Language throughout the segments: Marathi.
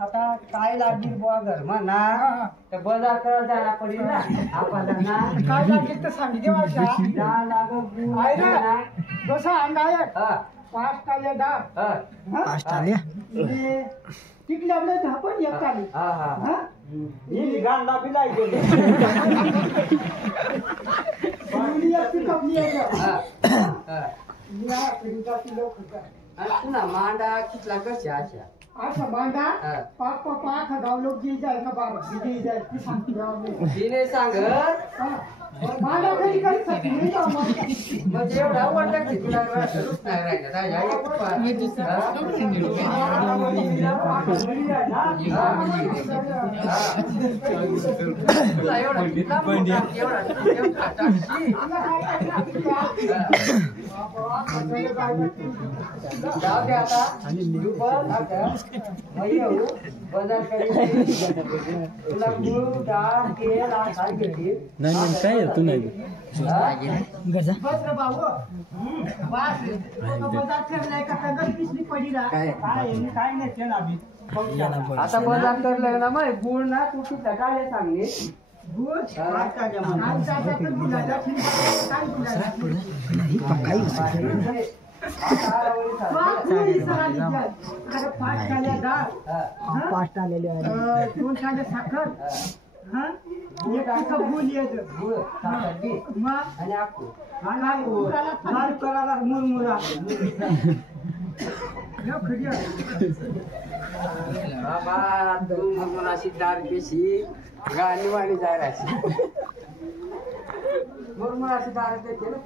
आता काय लागेल बुवा घर म्हणा तर बाजार करायला जायला पडेल ना आपल्याला काय लागेल तर सांगितलं कसं अंगाय 5 टाल्या डाळ 5 टाल्या टिकल्या आपण एक टाली ही गांडा बिलाई गेली मांडा कितला कशा अशा अच्छा मांडा पाच गाव लोक जी जाय का बाबा जी जाय ती सांगते सांग मांडा कधी कधी सांगते मग एवढा वाटत की तुला रुच नाही बाजार तुला गुळ डाळ तेल नाही काय तू नाही आता बाजार करलं ना मग गुळ ना तू किती काय सांगणे साखर मुरमुरा बाबा मुरमुराची दार बेशी गाणी वाणी जायराशी मुरमुराची दार देते ना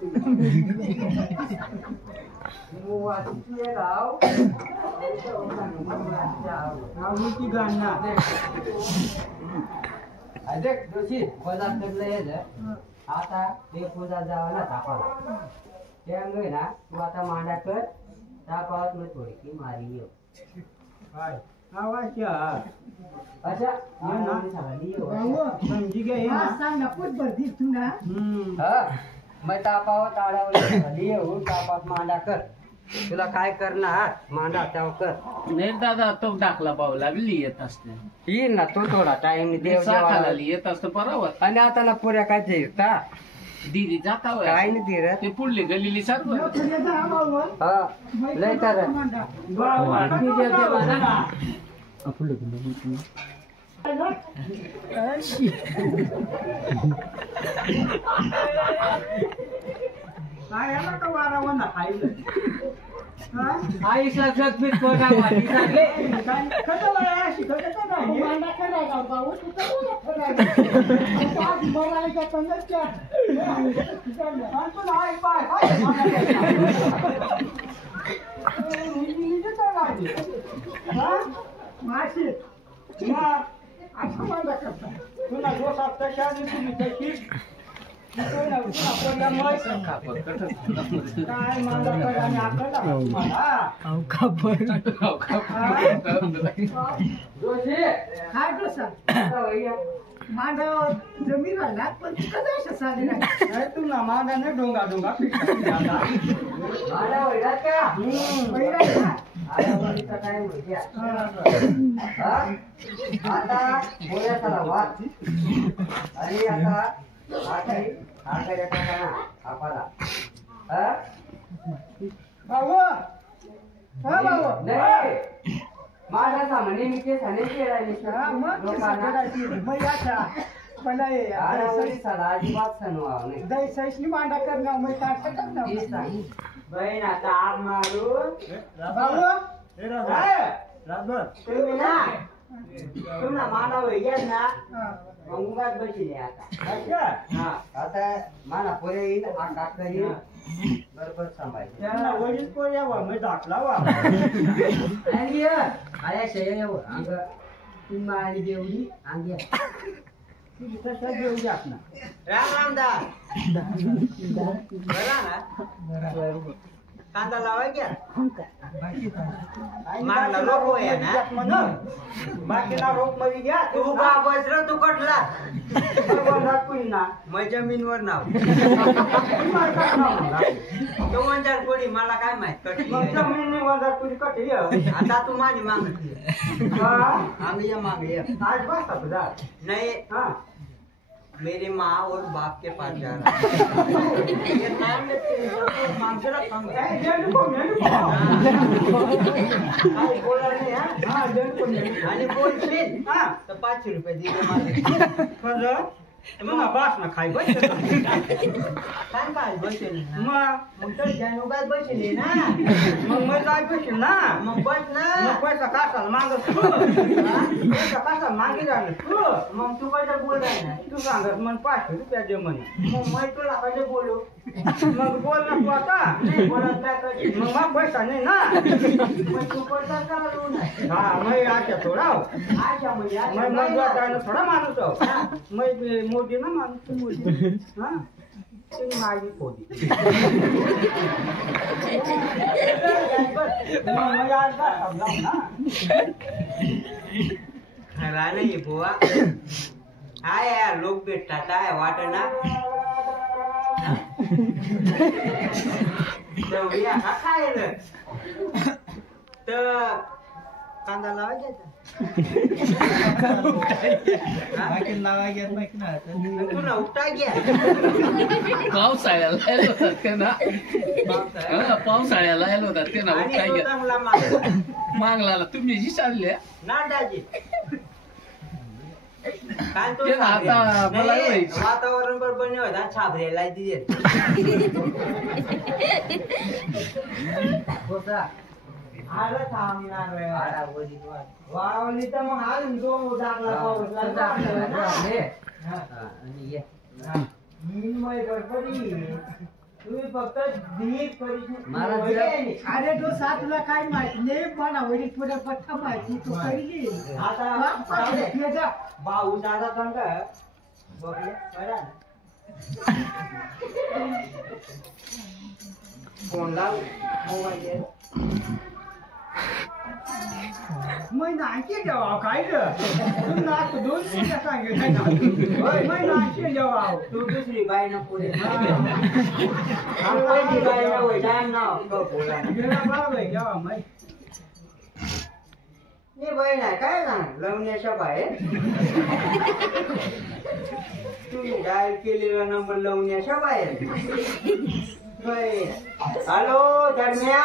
तुम्ही राव गाणं देख दोषी बाजार करलं आता ते पूजा जावं ना तापाला त्यामुळे ना तू आता मांडा कर तापावत मग थोडी की मारी येऊ अच्छा मग तापावत आडावर येऊ तापात मांडा कर तुला काय करणार मांडा त्याव कर नाही दादा तो टाकला पावला येत असते येईल ना तो थोडा टाइम देव येत असतं बरोबर आणि आता ना पुऱ्या काय फिरता दीदी जाता काय नाही फिरत ते पुढली गलीली सर्व लय तर काय का वारावर ना खायला आईला जगपीत कोणा माहिती सांगले कसं वया शिकवत नाही मांडा करायला भाऊ तू आज बोलायला कंगच्या पण आई पाय माशी अच्छा मांडा करता तुला जो साप्ताह तुम्ही त्याची काय मांडा जमीन राहिला पण कसं साधे नाही तू ना मांडा नाही डोंगा डोंगा आता बोलायचा वाद आणि आता माझ्या सामान्य मी ते साने अजिबात सणवानी मांडा करणं बहीण आता आग मारून तुम्ही ना तुम्हाला मांडा होईल ना मुंगात बसली आता आता मला पुढे येईल आकाकरी बरोबर सांभाळायचं वडील पोर यावं मी दाखला वा आया शय यावं अंग तुम्ही आणि देवडी अंग तुझी कशा देवडी असणार राम राम दा बरा ना कांदा लावा घ्या मागला रोग होया ना बाकीला रोग मध्ये घ्या तू बाबस र तू कटला ना मै जमीनवर नाव तो म्हणतात कोणी मला काय माहित कटली आता तू माझी मागती आम्ही या मागे आज बस तुझा नहीं मेरी माँ और बाप के पास जा रहा ये टाइम मांगते आणि बोलशील तर 500 रुपये दिले मला मग बस ना खाई बस काय काय बसेल मग तर जानू काय बसले ना मग जाय बसेल ना मग बस ना मग पैसा कासाल मागत तू पैसा कासाल मागे जाणार तू मग तू काय बोलाय ना तू सांगत मग 500 रुपया दे म्हणे मग मैं तुला काय बोलू मग बोल ना तू आता नाही बोलत काय कधी मग पैसा नाही ना मग तू पैसा का देऊ नाही हा मैं आशा थोडा अच्छा म्हणजे मैं थोडा माणूस मैं मोदी ना माणूस मोदी हा तुम्ही माझी पोदी खरा नाही बुवा हाय यार लोक भेटतात आहे वाट ना हा काय तर कांदा लावायचा तुला उपटा घ्या पावसाळ्याला यायला होतात ते ना पावसाळ्याला यायला होतात ते ना काय घ्या चांगला मागला तुम्ही जी चालले नांदाजी काय तो ते ना आता मला व्हायचं. वातावरण बरोबर नाही होता छाबरेला दिले आलं थांबणार वावली तर मग अजून दोन टाकला पाऊस तुम्ही फक्त अरे तो साथ तुला काय माहिती नाही पण आवडी पुढे पट्टा माहिती तो करी आता भाऊ दादा सांग फोन लाव मोबाईल मैं नाचे जावा काय ग तू नाच 2 मिनिटं सांगितलं ना मैं नाचे जावा तू दुसरी बाई ना पुढे पहिली बाई ना होय टाइम ना बोला गेला बरोबर जावा मैं नाही बाई नाही काय ना लवण्याच्या बाहेर तुम्ही डायल केलेला नंबर लवण्याच्या बाहेर हॅलो धर्म्या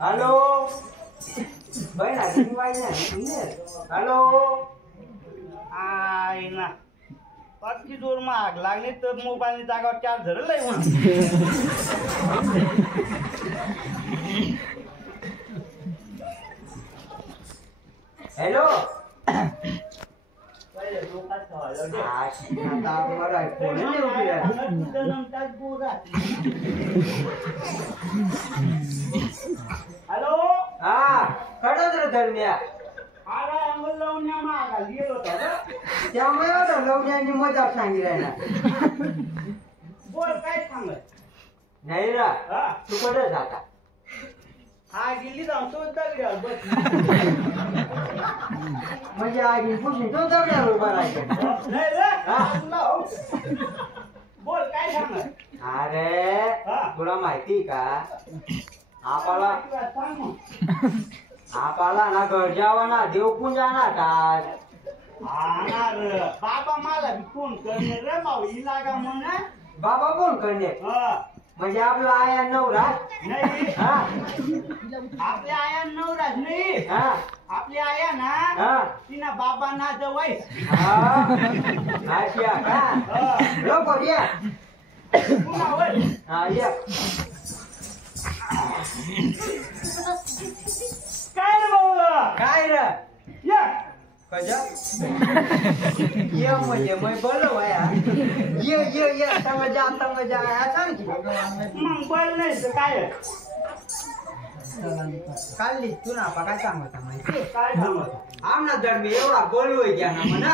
हॅलो बाई ना तुम्ही बाई नाही हॅलो आय ना पक्की जोर माग लागले तर मोबाईल जागावर चार्जर लय म्हणून हॅलो हॅलो हा कडत रे धर्म्या त्यामुळे लवण्याची मजा सांगितलं ना बोल काय सांगत नाही रा तू कुठं जाता हा गेली जाऊन तो दगड्यावर बस म्हणजे आगी पुसून तो दगड्यावर उभा राहायचा नाही रे तुला हो. बोल काय सांगत अरे तुला माहिती का आपला सांग मग. आपला ना गरजावा ना देवपूजा ना टाक बाबा मला फोन करणे रे माऊली लागा म्हणून बाबा कोण करणे म्हणजे आपला आया नवरा नाही हा आपल्या आया नवराज नाही हा आपली आया ना हा तिना बाबा ना जवळ हा अशा का लवकर या पुन्हा वळ हा या काय रे बाबा काय रे या कजा ये म्हणजे मैं बोलो या ये तंग जा सांग की मग बोल नाही तर काय काढली तू ना काय सांगता माहिती काय सांगत आमना दरमी एवढा बोलवय घ्या ना म्हणा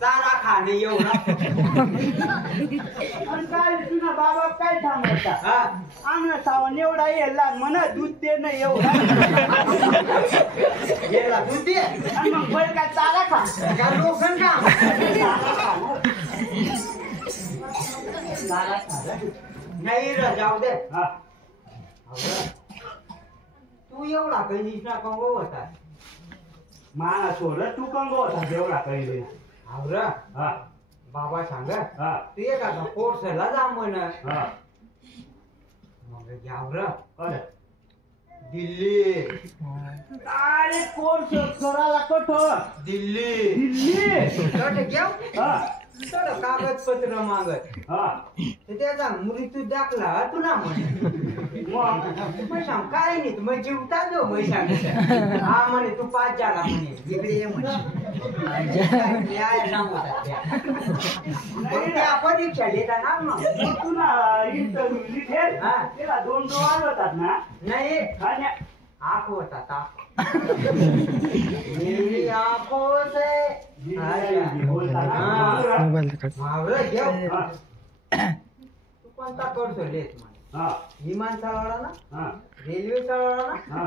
चारा खाणे एवढा आणि काय तुझा बाबा काय सांगता हा आमना सावन एवढा येला म्हणा दूध दे ना एवढा गेला दूध दे आणि मग बैल काय चारा खा का लोखंड का चारा खा नाही रे जाऊ दे हा तू एवढा काही निष्णा कंगो होता माना सोड तू कंगो होता एवढा काही आवरा हा बाबा सांग हा तू एखादा कोर्सला जा म्हण हा मग घ्यावर अरे दिल्ली अरे कोर्स करायला कठोर दिल्ली दिल्ली तर घ्याव हा तर कागदपत्र मागत हा त्याचा मृत्यू दाखला तू ना मग सांग काय नाही तू मग जीवता जो मग सांग हा म्हणे तू 5 झाला म्हणे इकडे ये म्हणे त्या परीक्षा देताना मग तुला इंटरव्ह्यू लिखेल हा. त्याला 2 डोळा होतात ना नाही आणि आँख होता था मेरी आँखों से मावळं घेऊ हा तू कोणता करतो लेत म्हणे हा विमान चालवला ना हा रेल्वे चालवला ना हा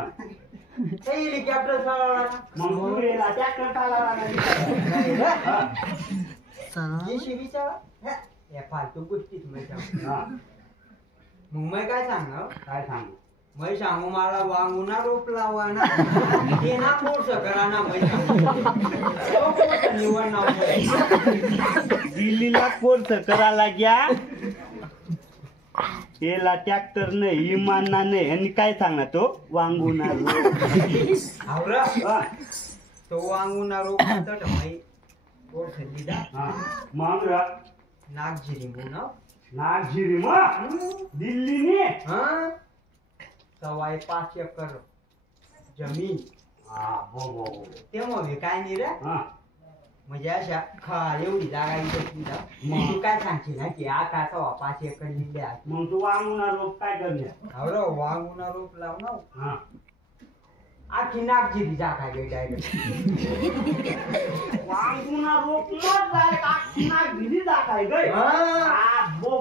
हेलिकॉप्टर चालवला ना मग तू गेला ट्रॅक्टर चालवला नाही रे. हा JCB चालवा या फालतू गोष्टीत मग हा मग मैं काय सांग काय सांगू मैं सांगू मला वांगुना रोप लावा ना ते ना कोर्स करा ना मैं सांगू निवड नाव दिल्लीला कोर्स करायला घ्या याला ट्रॅक्टर नाही इमानना नाही आणि काय सांगणार तो वांगुणार आवरा तो वांगुना रोप तर मैं कोर्स लिदा मग नागझिरी मुना नागझिरी मग दिल्लीने हाँ सवाई 5 एकर जमीन तेव्हा काय नाही रे म्हणजे अशा एवढी जागा इथे तू काय सांगशील ना की आता सवा 5 एकर लिहिले मग तू वांगुना रोप काय करणार अरे वांगुना रोप लाव ना आखी नागझिरी जागा गे डायरेक्ट वांगुना रोप मग डायरेक्ट आखी नागझिरी जागाय गय बो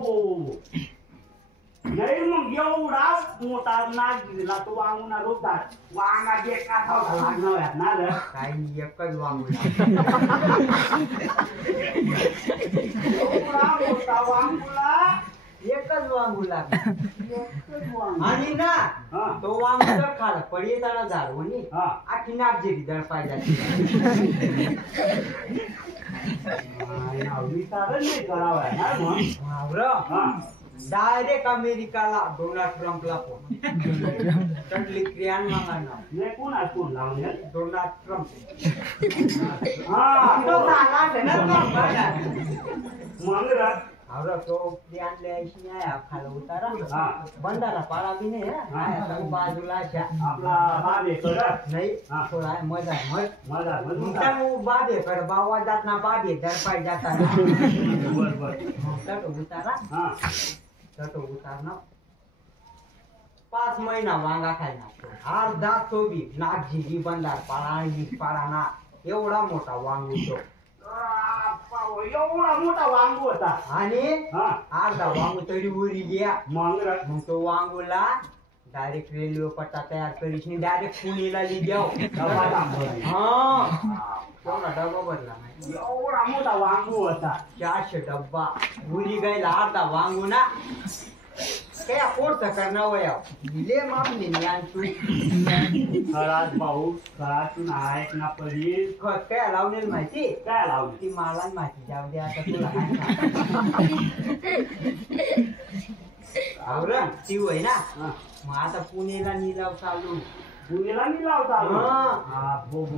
नाही मग एवढा मोठा नागझिरीला तो वांगुना रोप जात वांगा जे काठाव लागणार ना रे काही एकच वांगुना एवढा मोठा वांगुला एकच वांगू लागला आणि ना तो वांगू जर खाला पडी येताना झाड म्हणे आखी नागझिरी जर पाहिजे विचार नाही करावा ना मग डायरेक्ट अमेरिकाला डोनाल्ड ट्रम्पला फोन चटली क्रियान मागाना नाही कोण लावले डोनाल्ड ट्रम्प तो झाला ना मग आवरा तो क्रियान लिहायची नाही खाला उतारा बंधारा पाळा बी नाही बाजूला आपला बाबेकर नाही थोडा मजा मजा बाबेकर बावा जात ना बाबे दरपाय जाताना उतारा तो उतारना 5 महिना वांगा खायना अर्धा तो बी नागझिरी बंधार पाळा ना एवढा मोठा वांगू तो एवढा मोठा वांगू होता आणि अर्धा वांगू तरी उरी घ्या मग तो वांगूला डायरेक्ट रेल्वे पट्टा तयार करीस डायरेक्ट पुणेला लिद्याव तेवढा डबा भरला नाही एवढा मोठा वांगू होता 400 डब्बा उरी गयला अर्धा वांगू ना क्या कोर्स करना वया ले मामले ज्ञान तू खरात भाऊ खरातून आहेत ना पडी खत काय लावलेलं माहिती काय लावली ती मला माहिती जाऊ दे आता तुला आवरा ती होय ना मग आता पुणेला निलाव चालू पुणेला निलाव चालू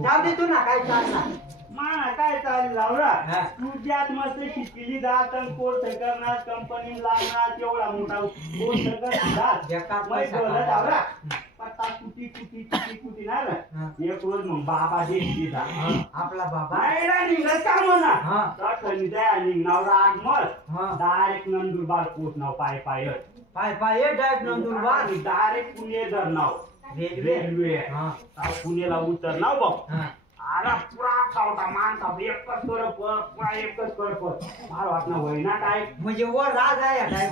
जाऊ दे तू ना काय चालणार माना काय चालू लावला तू ज्यात मस्त शिकली जात कोर्स करणार कंपनी लागणार तेवढा मोठा कोर्स करणार पत्ता कुटी नाही एक रोज मग बाबा देखी जा आपला बाबा निघत का म्हणा निघणावर आगमल डायरेक्ट नंदुरबार पोचनाव पाय पाय पाय डायरेक्ट नंदुरबार डायरेक्ट पुणे धरणाव रेल्वे हा पुण्याला उतरणार बघ हा अरे पुरा खावता माणसा एकच कर पुरा एकच कर फार वाटणं होईना काय म्हणजे वर राज आहे काय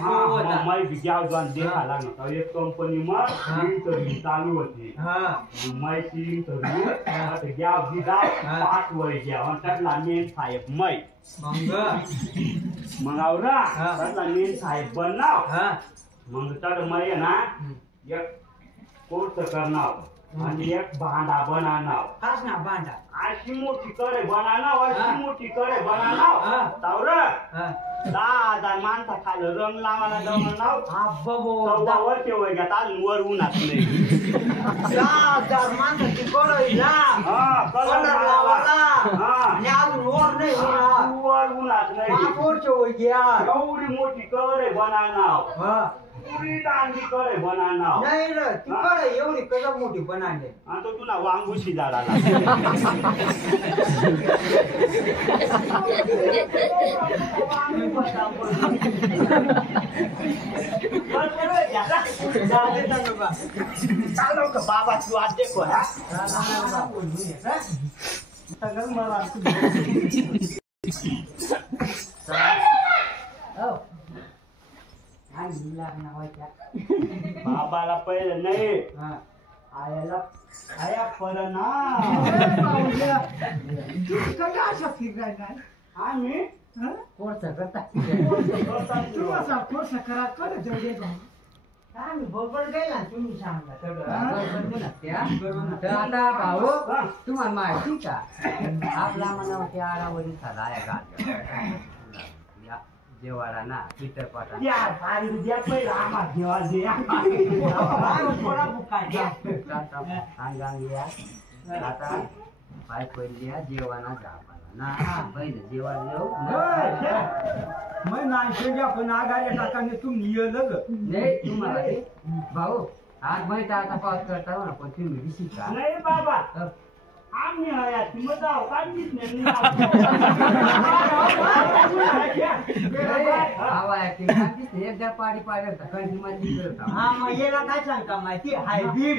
मै विद्याव जाऊन देखाला नव्हता एक कंपनी मग इंटरव्ह्यू चालू होती मैची इंटरव्ह्यू घ्याव दिला 5 वर घ्याव त्यातला मेन साहेब मै मग आवरा त्यातला मेन साहेब बननाव मग तर मै ना एक कोर्स करणार आणि एक भांडा बनानाव खास ना भांडा अशी मोठी करे बनानाव अशी मोठी करे बनानाव तावर 10,000 माणसा खाली रंग लावायला जमनाव सव्वा वर्ष वय घ्या अजून वर उन्हात नाही 10,000 माणसाची कळईला कलर लावायला आणि अजून वर नाही वर उन्हात नाही 5 वर्ष वय घ्या एवढी मोठी करे बनानाव पुरी दांडी करे बनानाव नाही रे ती कळई एवढी कसं मोठी बनाले आणि तो तुला वांगुशी झाला बाबा तू आज देखो बाबाला पहिलं नाही आयाला आया पर ना आम्ही कोर्स करता कोर्स करा कर जेवढे आम्ही बरोबर गेला तुम्ही सांगा तर आता भाऊ तुम्हाला माहिती का आपला मनावरती आरावरी झाला आहे जेवायला ना पितर पाटा यार पाणी द्या पहिला आम्हाला जेवा द्या आता पाय पहिल्या जेवणा जापाला ना पहिलं जेवण मैं नाश्ते आपण आगारे टाकाने तुम्ही येलं नाही तुम्हाला भाऊ आज माहिती आता पास करता ना पण तुम्ही दिशी का नाही बाबा आम्ही हयात मजा काढलीच नाही एकदा पाडी पाडत कंटिन्यू करत हा मग याला काय सांगता माहिती हायब्रिड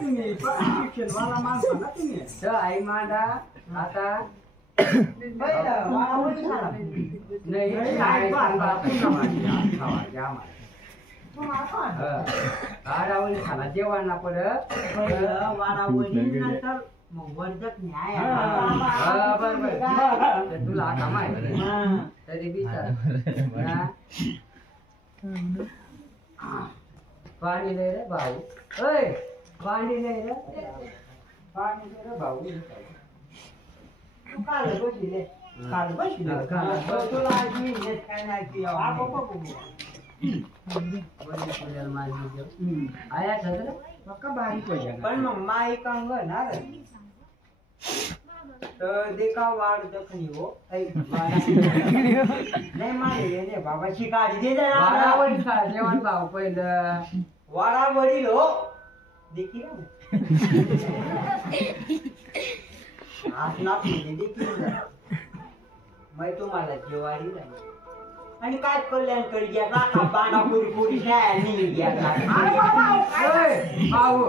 तुम्ही शिक्षण वाला माणसा ना तुम्ही तर आई मांडा आता आरावली खाना जेवण पडत वारावणी नंतर मग वर्धक न्याय तुला आता माहिती तरी विचार पाणी नाही रे भाऊ अय पाणी नाही रे पाणी नाही रे भाऊ काल बसले तुला काय नाही आया पण मग माई कांग ना तर देखा वाढ दखनी हो नाही मारे ने बाबा शिकारी दे जेवण भाऊ पहिलं वाडा वडील हो देखील ना देखील मैं तुम्हाला जेवारी नाही आणि काय कल्याण करी घ्या ना बाणा पुरी पुरी नाही घ्या भाऊ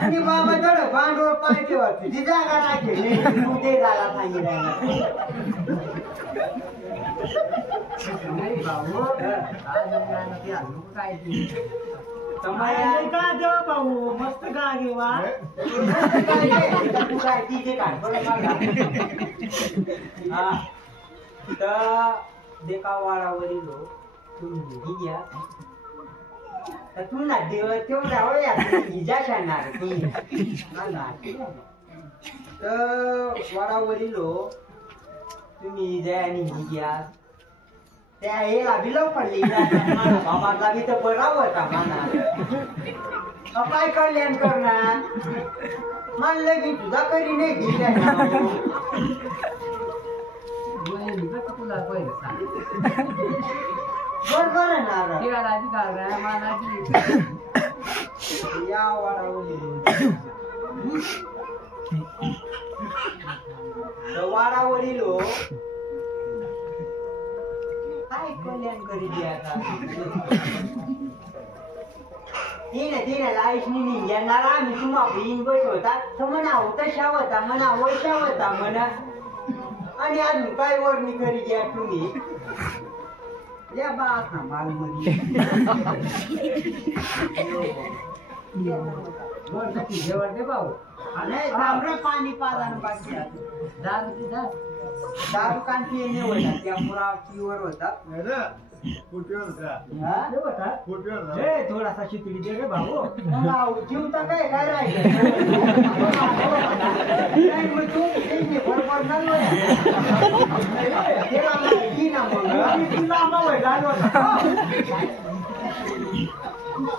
आणि बाबा जड बांडोळ पाहिजे होती ती जागा राखली ते झाला नाही भाऊ काय का देवा भाऊ मस्त गाडी वा काय तिथे काय तर देखा वाडावरील तुम्ही घ्या तर तुला देव तेवढ्या हिजा सांगणार तर वाडावरील तुम्ही द्या आणि घ्या त्या हेला बिलव पडली बाबाला बी तर बरा होता म्हणा काय कल्याण करणार म्हणलं की तुझा कधी नाही दिल्या तुला पहिलं सांग बरोबर आहे ना या वाडावली कल्याण करी दे आता तिने लाईशनी निघणार आम्ही तुम्हा बहीण बसवता तर म्हणा तशा होता म्हणा वैशा होता म्हणा आणि अजून काय वर्णी करी द्या तुम्ही या बास ना मालमध्ये जेवण दे भाऊ नाही तांबडं पाणी पाजानं बाकी दारू कान पिणे होतात त्या पुरावर होतात थोडासा शिकली दे रे भाऊ जीवता काय काय राहिलं बरोबर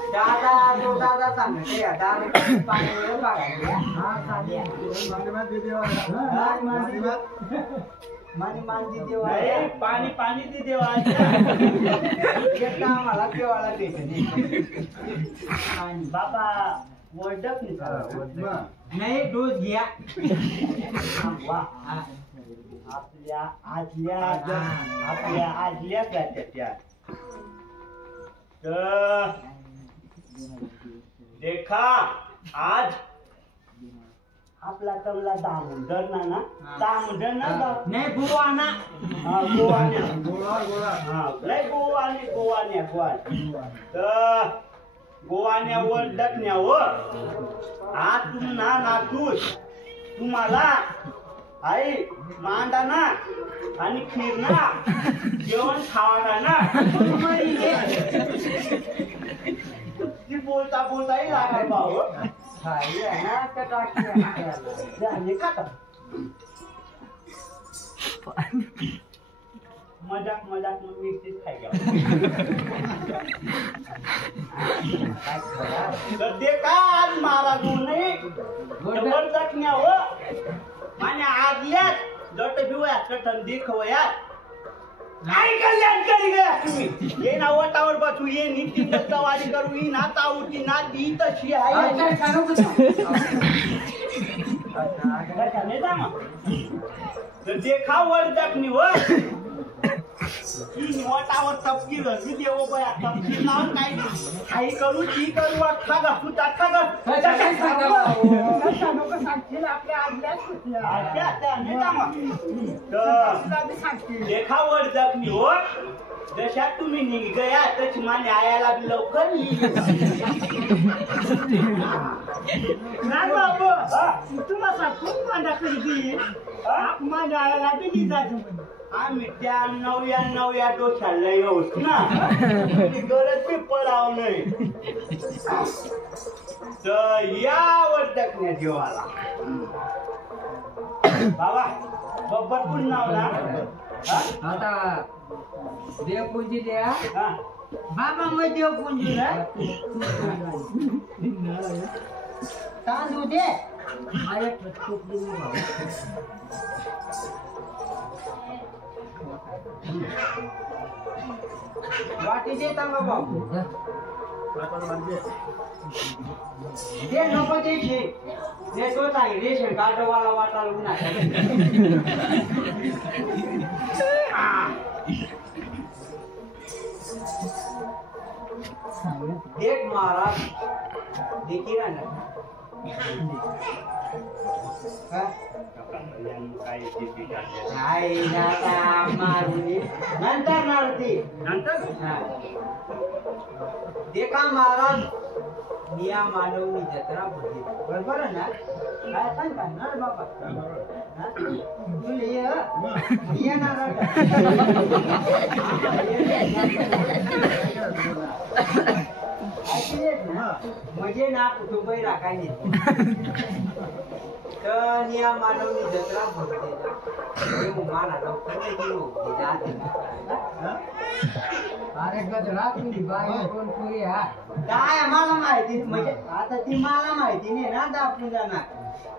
दादा तो दादा सांगते पाणी पाणी पाणी ते देवा आम्हाला देवाला भेट बाबा वर्डप नाही डोस घ्या आपल्या आजल्या त्या देखा आज आपला तबला दामोदर ना दामोदर ना नाही गोवाना गोवान्यावर डकण्यावर आज तुम्हाला नातूस तुम्हाला आई मांडा ना आणि खीर ना जेवण खावा ना बोलता बोलताही लागला भाऊ मजाक मजाक मिरचीच खायला ते का आज महाराज नाही जखण्या हो आणि आदल्यात जट भिवयात कठन देखवयात काय कल्याण करी गया तुम्ही ये ना वटावर बसू ये नीती वारी करू ही ना ताऊची ना ती तशी आहे तर देखा वर जखनी वर वटावर तपकी घरची देव बया तपकी नाव काय काही करू ती करू अख्खा घासू टाका देखावर जखमी हो जशा तुम्ही निघया तशी माने आयाला लवकर तुम्हाला खूप मांडा करी माझ्या आयाला बी जायचं आम्ही त्या नव्या डोक्याला येऊच ना गरज बी पडाव नाही तर यावर टाकण्यात देवाला बाबा बब्बर पण नाव ना आता देवपूंजी द्या बाबा मग देवपूंजी तांदूळ दे वाटी दे तांबा बाबू दे नको द्यायची दे तो चांगली रेशन कार्ड वाला वाटायला उन्हा एक महाराज देखी राहणार नंतर मारुती नंतर देखा महाराज निया मानवनी जत्रा होती बरोबर ना काय सांगता ना बाबा म्हणजे ना कुटुंबही राखायचे तर निया मानवनी जत्रा भरते माना अरे गजरात कोण पुरी हा काय आम्हाला माहिती म्हणजे आता ती मला माहिती नाही ना दाखवून जाणार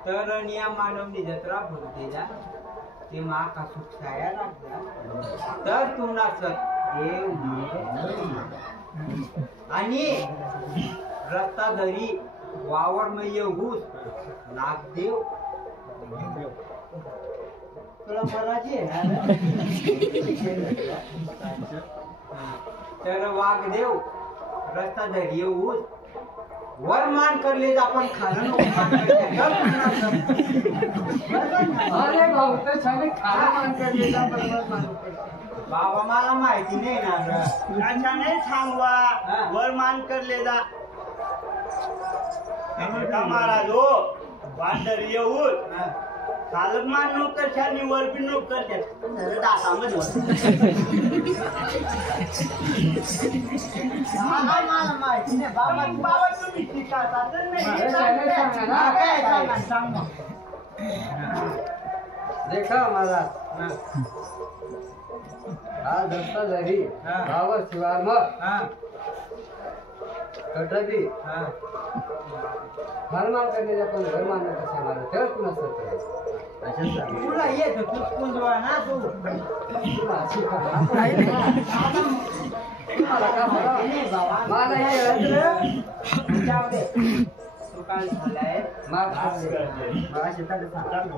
तर निया मानवनी जत्रा भरते जा ते माका सुख छाया लागला तर तू नाचत देव आणि रस्ता धरी वावर मय घुस नागदेव तुला मराठी आहे ना तर वाघदेव रस्ता धरी येऊन वरमान करले आपण खाणं नको मान अरे भाऊ तर छान खाणं मान करले बाबा मला माहिती नाही ना ग. अच्छा नाही सांगवा वर मान करले जा महाराज हो वांडर येऊन चालत मान नोकर छानी वर बी नोकर दातामध्ये मला माहिती नाही बाबा बाबा तुम्ही शिकाता तर नाही सांग मग. देखा मला हा दत्ता जरी भाव शिवार मग कटली फरमान करणे आपण घर मानणं कसं मानलं तेव्हा तुला सत्य तुला येत तू कुंजवा ना तू तुला अशी मला हे जाऊ दे तू काय झालाय माग अशी तर सांग